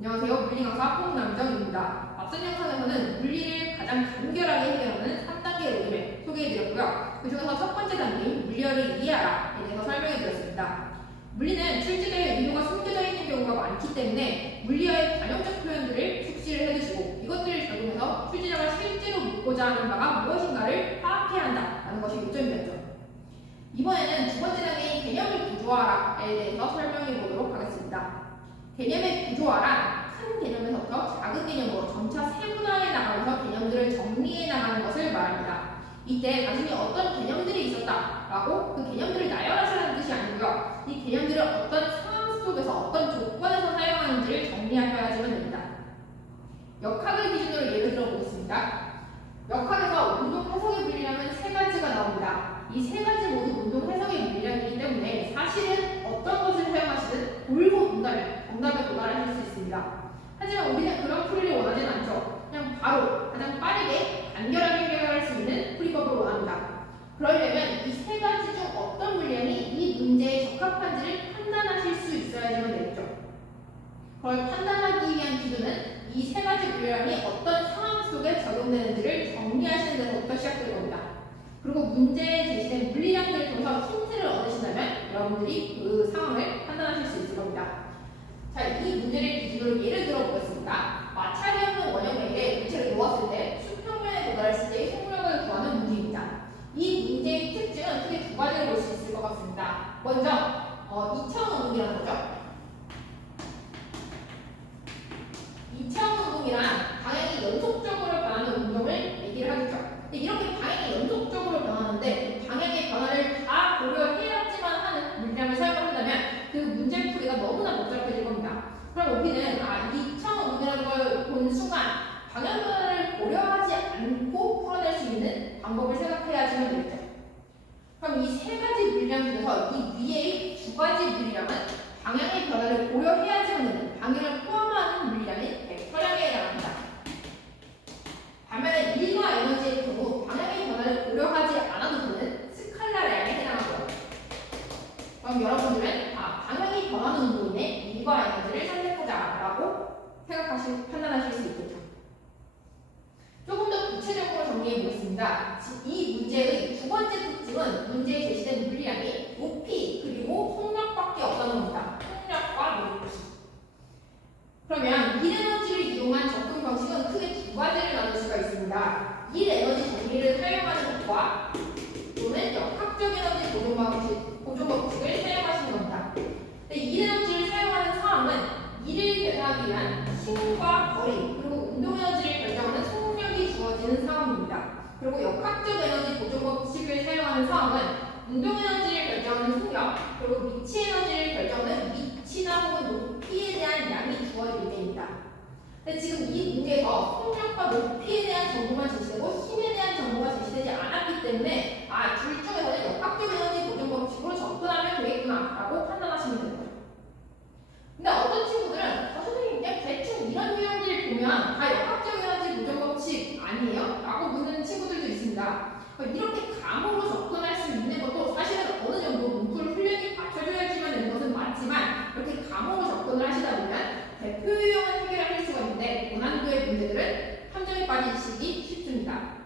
안녕하세요. 물리 강사 홍남정입니다. 앞선 영상에서는 물리를 가장 간결하게 해결하는 3단계 로드맵 소개해드렸고요. 그 중에서 첫 번째 단계인 물리를 이해하라에 대해서 설명해드렸습니다. 물리는 출제자의 의도가 숨겨져 있는 경우가 많기 때문에 물리어의 관용적 표현들을 숙지를 해두시고 이것들을 적용해서 출제자가 실제로 묻고자 하는 바가 무엇인가를 파악해야 한다는 것이 요점이었죠. 이번에는 두 번째 단계인 개념을 구조화라에 대해서 설명해 보도록 하겠습니다. 개념의 구조화란 큰 개념에서부터 작은 개념으로 점차 세분화해 나가면서 개념들을 정리해 나가는 것을 말합니다. 이때 단순히 어떤 개념들이 있었다라고 그 개념들을 나열하자는 뜻이 아니고요. 이 개념들을 어떤 상황 속에서 어떤 조건에서 사용하는지를 정리하셔야지만 됩니다. 역학을 기준으로 예를 들어 보겠습니다. 역학에서 운동 해석의 물리량은 세 가지가 나옵니다. 이 세 가지 모두 운동 해석의 물리량이기 때문에 사실은 어떤 것을 사용하시든 골고 정답에 도달하실 수 있습니다. 하지만 우리는 그런 풀이를 원하진 않죠. 그냥 바로 가장 빠르게 간결하게 해결할 수 있는 풀이법을 원합니다. 그러려면 이 세 가지 중 어떤 물량이 이 문제에 적합한지를 판단하실 수 있어야지만 되겠죠. 그걸 판단하기 위한 기준은 이 세 가지 물량이 어떤 상황 속에 적용되는지를 정리하시는 데서부터 시작될 겁니다. 그리고 문제에 제시된 물리량들을 통해서 힌트를 얻으신다면 여러분들이 그 상황을 판단하실 수 있을 겁니다. 자, 이 문제를 기준으로 예를 들어 보겠습니다. 마찰이 없는 원형에게 물체를 놓았을 때 수평면에 도달했을 때의 속력을 구하는 문제입니다. 이 문제의 특징은 크게 두 가지를 볼 수 있을 것 같습니다. 먼저 2차원 운동이라는 거죠. 2차원 운동이란 방향이 연속적으로 변하는 운동을 얘기를 하겠죠. 이렇게 방향이 연속적으로 변하는데 그 방향의 변화를 다 고려해야지만 하는 물량을 사용한다면 그 문제 풀이가 너무나 복잡해질 겁니다. 그럼 우리는 2차원 운동이라는 걸 본 순간 방향 변화를 고려하지 않고 풀어낼 수 있는 방법을 생각해야지만 되겠죠. 그럼 이 세 가지 물량 중에서 이 위의 두 가지 물량은 방향의 변화를 고려해야지만 되는 방향을 포함하는 물량인 벡터량에 해당합니다. 반면에 일과 에너지의 경우 방향의 변화를 고려하지 않아도 되는 스칼라량에 해당하고요. 그럼 여러분들은 방향이 변하는 운동인의 일과 에너지를 선택하자라고 판단하실 수 있겠죠. 조금 더 구체적으로 정리해 보겠습니다. 이 문제의 두 번째 특징은 문제에 제시된 물리량이 높이 그리고 속력밖에 없다는 겁니다. 속력과 높이. 그러면 1에너지를 이용한 접근 방식은 크게 두 가지를 나눌 수가 있습니다. 1에너지 정리를 사용하는 것과 또는 역학적 에너지 보존 방식을 사용하시는 겁니다. 1에너지를 사용하는 상황은 1을 계산하기 위한 힘과 거리 그리고 운동 에너지를 결정하는 속력이 주어지는 상황입니다. 그리고 역학적 에너지 보존 방식을 사용하는 상황은 운동 에너지를 결정하는 속력 그리고 위치 에너지를 결정하는 위치나 혹은 높이에 대한 양이 주어질 때입니다. 근데 지금 이 문제에서 속력과 높이에 대한 정보만 제시되고 힘에 대한 정보가 제시되지 않았기 때문에 둘 중에서는 역학적 에너지 보존 방식으로 접근하면 되겠구나 라고 판단하시면 되는 거죠. 근데 어떤 친구들은 선생님 그냥 대충 이런 유형들 보면 다 역학적 에너지 보존 방식 아니에요? 라고 묻는 친구들도 있습니다. 이렇게 감으로 접근할 수 있는 것도 사실은 어느 정도 문풀 훈련이 받쳐줘야지만 되는 것은 맞지만 이렇게 감으로 접근을 하시다 보면 대표 유형은 해결하실 수가 있는데 고난도의 문제들은 함정에 빠지시기 쉽습니다.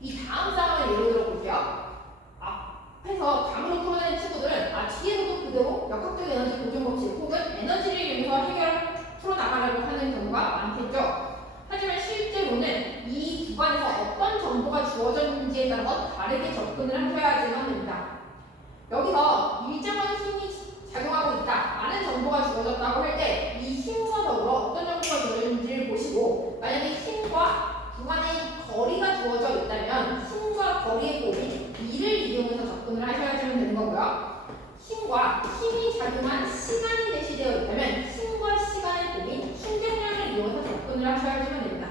이 다음 상황을 예로 들어 볼게요. 앞에서 감으로 풀어내는 친구들은 뒤에서도 그대로 역학적 에너지 보존 법칙 혹은 에너지를 이용해서 풀어나가려고 하는 경우가 많겠죠. 하지만 실제로는 이 기관에서 어떤 정보가 주어졌는지에 따라서 다르게 접근을 하셔야지만 됩니다. 여기서 일정한 힘이 작용하고 있다. 많은 정보가 주어졌다고 할 때 이 힘과 더불어 어떤 정보가 주어졌는지를 보시고 만약에 힘과 기관의 거리가 주어져 있다면 힘과 거리의 곱인 2를 이용해서 접근을 하셔야지만 되는 거고요. 힘과 힘이 작용한 시간이 제시되어 있다면 힘과 시간의 곱인 충격량을 이용해서 접근을 하셔야지만 됩니다.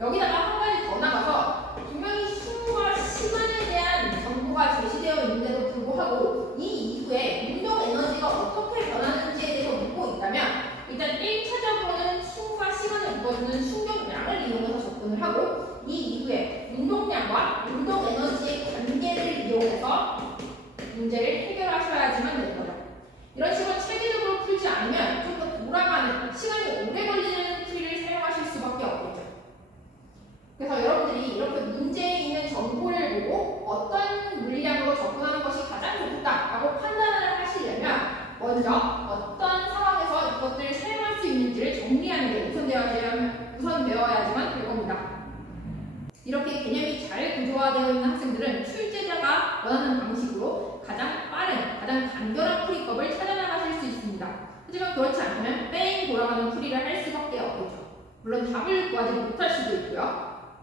여기다가 한 가지 더 나가서 분명히 힘과 시간에 대한 정보가 제시되어 있는데도 불구하고 이 이후에 운동 에너지가 어떻게 변하는지에 대해서 묻고 있다면 일단 1차적으로는 힘과 시간을 묶어주는 충격량을 이용해서 접근을 하고 이 이후에 운동량과 운동 에너지의 관계를 이용해서 문제를 해결하셔야지만 되는 거죠. 이런 식으로 체계적으로 풀지 않으면 좀 더 돌아가는 시간이 오래 먼저 어떤 상황에서 이것들을 사용할 수 있는지를 정리하는 게 우선 배워야지만 될 겁니다. 이렇게 개념이 잘 구조화되어 있는 학생들은 출제자가 원하는 방식으로 가장 빠른, 가장 간결한 풀이법을 찾아나가실 수 있습니다. 하지만 그렇지 않다면 뺑 돌아가는 풀이를 할 수밖에 없겠죠. 물론 답을 구하지 못할 수도 있고요.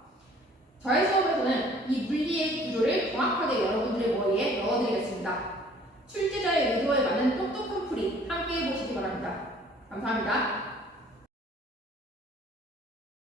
저의 수업에서는 이 물리의 구조를 정확하게 여러분들의 머리에 넣어드리겠습니다. 출제자의 의도에 맞는 똑똑한 풀이 함께 해보시기 바랍니다. 감사합니다.